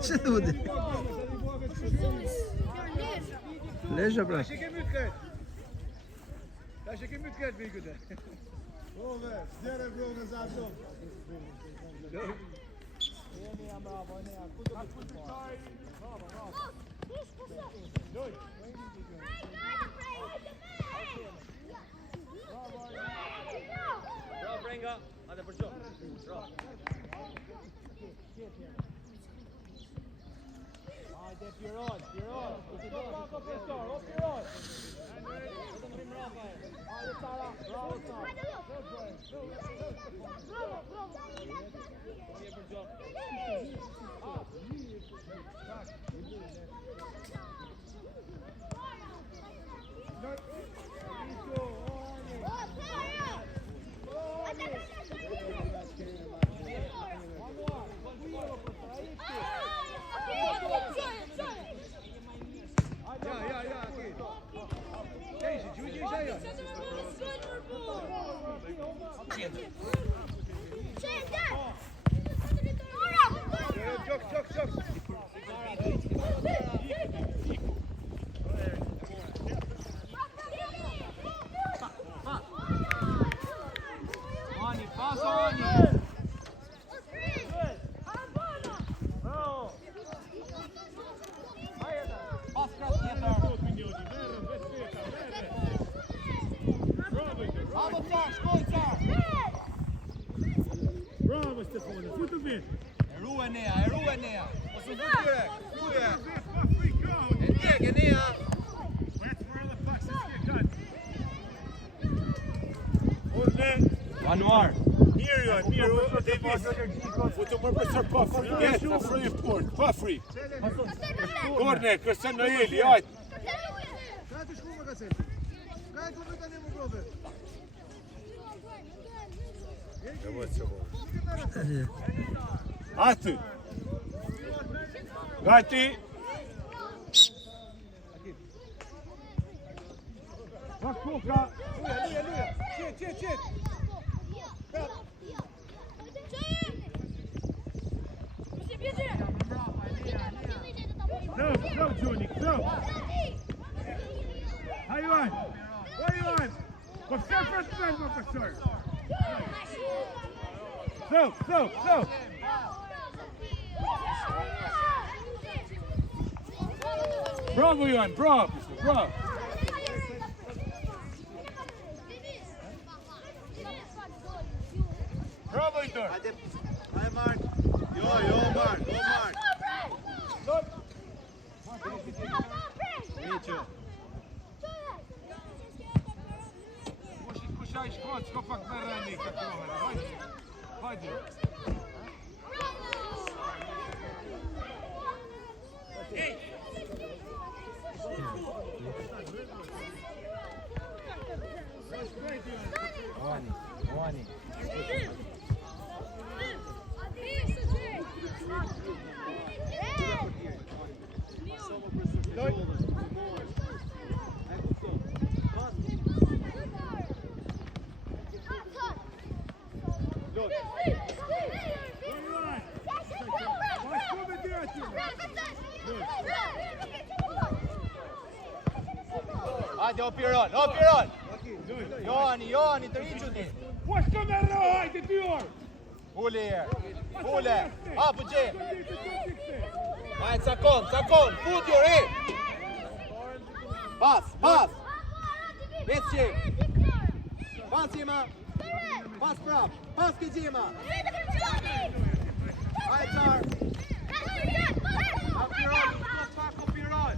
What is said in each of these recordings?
Që thudi? Lesha pra. Tash e kemi të këtë bëjë këtë. Ove, dere brove za dom. Bravo. Bravo, Brenga. Hajde për gjohë. Bravo. Hajde, Piron. Hajde, Sara. Bravo, Sara. Bravo Stefano, futu bine. E ruaj Nea. Mos u vë direkt. E ndjek Nea. Anuar. Mirë, Davis. Futu më profesor pa free. Yes, free port, pa free. Corner, Cristiano Noeli, hajt. Gati shkumë ka sen. Gati do tani më prove. Aty. Gati. Vakuka. Luja. Qet. Go, Juni, go. Hayvan. Koşar festival mı koşar? Go. Bravo, Ivan, bravo. Bravo, Itor. Hajde Mark. Jo, Mark. Miqo. Kushaj shkot, s'ko pak me rëni këtë kohën. Hajde. Wani. Hajde, o Piron! Johani, të riquni! Po shko me rro, hajde, 2 orë! Fule! Hapu gjem! Hajde, Sakon! Futjo, Pas! Vec gjem! Pas gjema! Pas prap! Pas ke gjema! Hajde, Car! Pako Piron!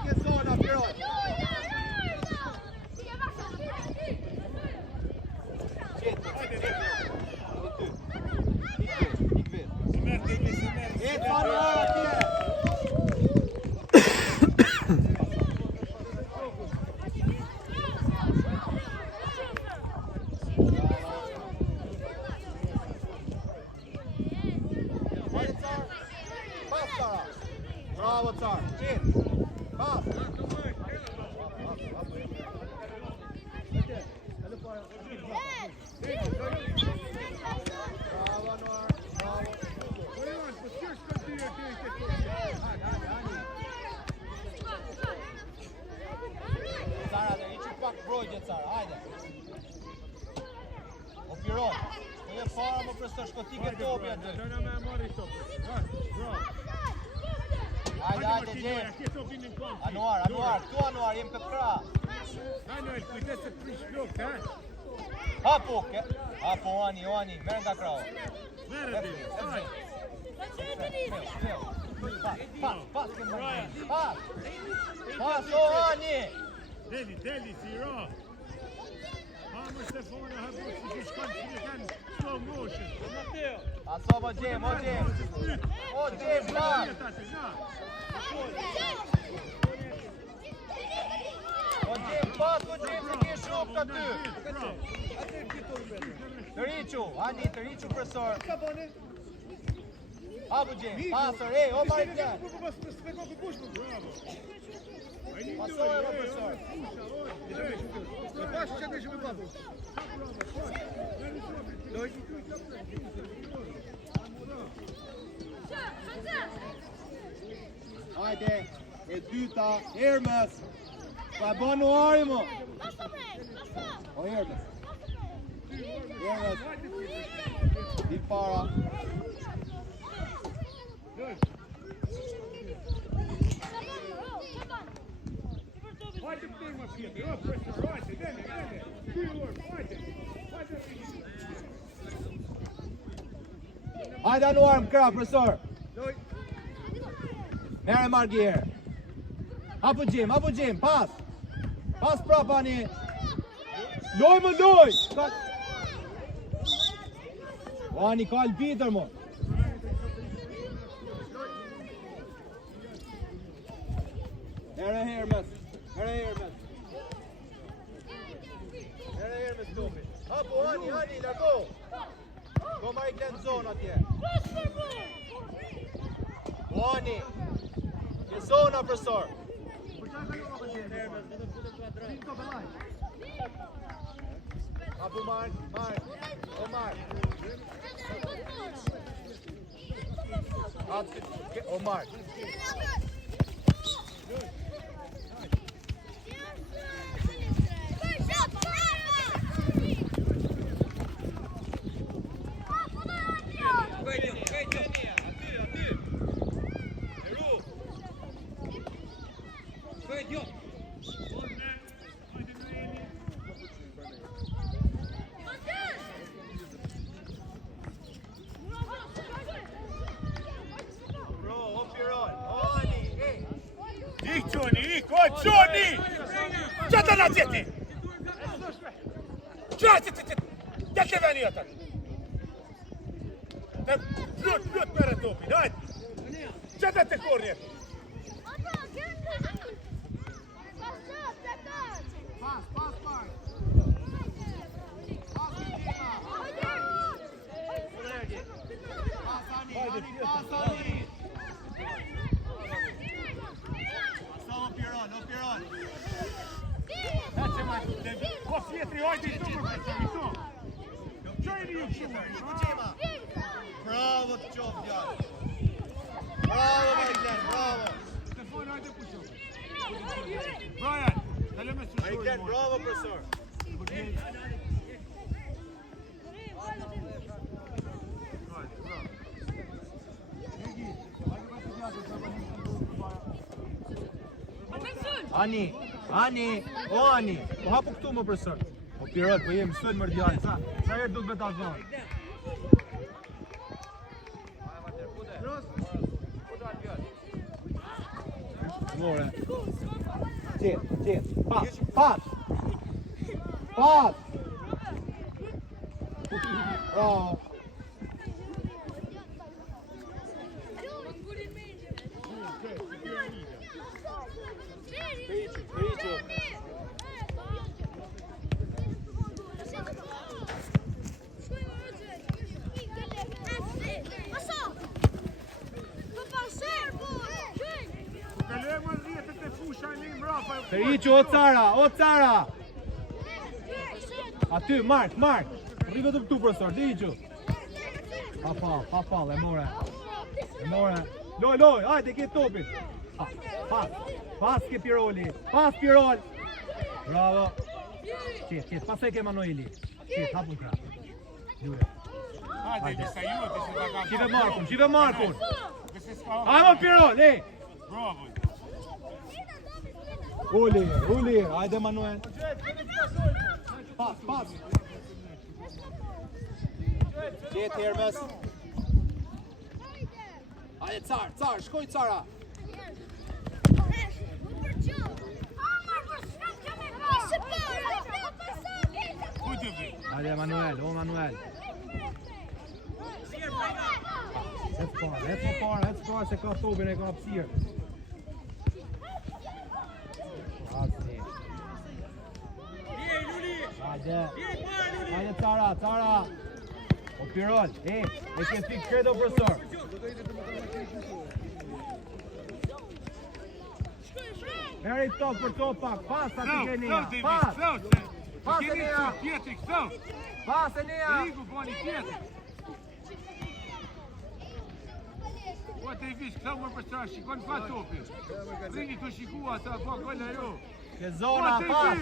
Jetë zona, Piron! Jetë fanuar atje! pak brojtje cara, hajde. O Piron, po je para më profesor, shko ti ke topi aty. Dona me mori topin. Bravo. Hajde, Gjem. Anuar, tu Anuar, jem këtë kra. Manuel, kujdes se prish flok, ha? Hapo, Ani, merë nga krao. Merë ti. Pas, ke mërë. Pas, o Ani. Deli, si ro. Vamos Stefano, habut si shkon si kan slow motion. Aso, o Gjem, pa. O Gjem, pas, se ki shumë këty. Të riqu, Ani, të riqu profesor. Hapo Gjem, pasër, o Marikjan. Pasoj, o profesor. Hajde, e dyta, Hermes. Pa banu ari mo. O Hermes. Dil para. Hajde për më fjetë, jo profesor, hajde, deli. Hajde Anuar më kra, profesor. Mere Margjer. Hapo Gjem, pas. Pas prapa Ani. Loj më loj. O Ani ka albitër mo. Mere Hermes topi. Hapo Ani, largo. Do marrë këtë në zonë atje. O Ani. Ke zona, profesor. Hapo Mark. O Mark. O Mark. Gjoni! Gjata në gjeti! Gjate veni atër! Të plut mërë topin, hajtë! Gjata të kornje! Po fjetri, hajde i të përfeqë, qojni ju shumë. Bravo të qofë, djallë. Bravo, Mariklen, bravo. Stefano, hajde kusho. Brian, tale me së Mariklen, bravo, profesor. Ani, po hapu këtu më profesor. O Pirot, po jemi sëtë mërë djallë, sa herë du të beta zonë. More. Qetë, pas. Bravo. Periqo, o cara! Aty, Mark! Rrigo të pëtu, profesor, Periqo! Pa fall, e more! Loj, hajde, ke topin! Pas ke Piroli! Bravo! Qet, pasaj ke Manueli. Qet, hapun krah. Lure. Hajde, Lisa, ju, ti se vagabond. Shive Markun. Hajmo Piro, le. Bravo. Uli, hajde Manuel. Pas. Qet Hermes. Hajde Car, shkoj Cara. Hajde Manuel, Manuel. Het's far, se ka tobin e ka hapësirë. Hajde Cara. O Pirol, e ke fik kredo profesor. Meri top për topak, pas aty keni. Pas e nea. Pas e nea. Po te vish këta më përsa, shikon pa topi. Rini të shikua sa po golla jo. Ke zona pas.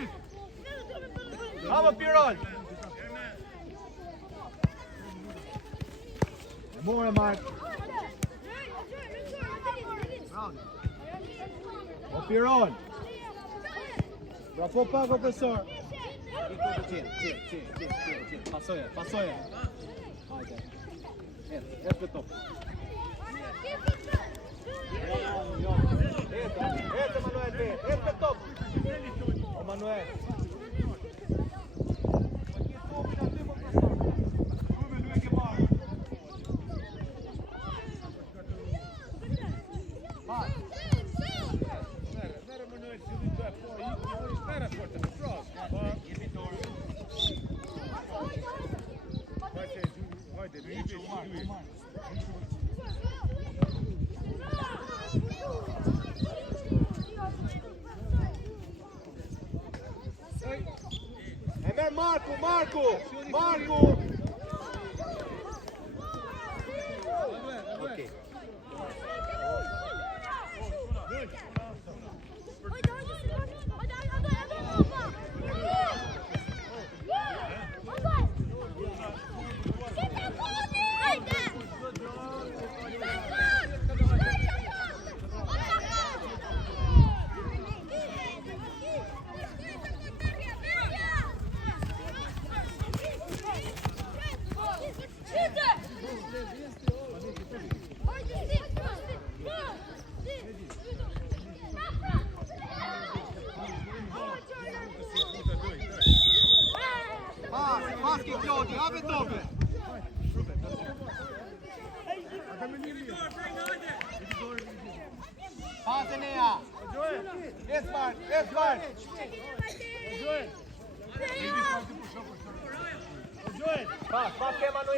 Bravo Pirol. More Mark. O Pirol. Pra po pak profesor. Pasoje. Hajde. Et për top. Ete Manuel, et për top. O Manuel. E merë Marku! Okay. Paski Klodi, hapë tope. Pas e nea. Esbar. Pas ke Manuel.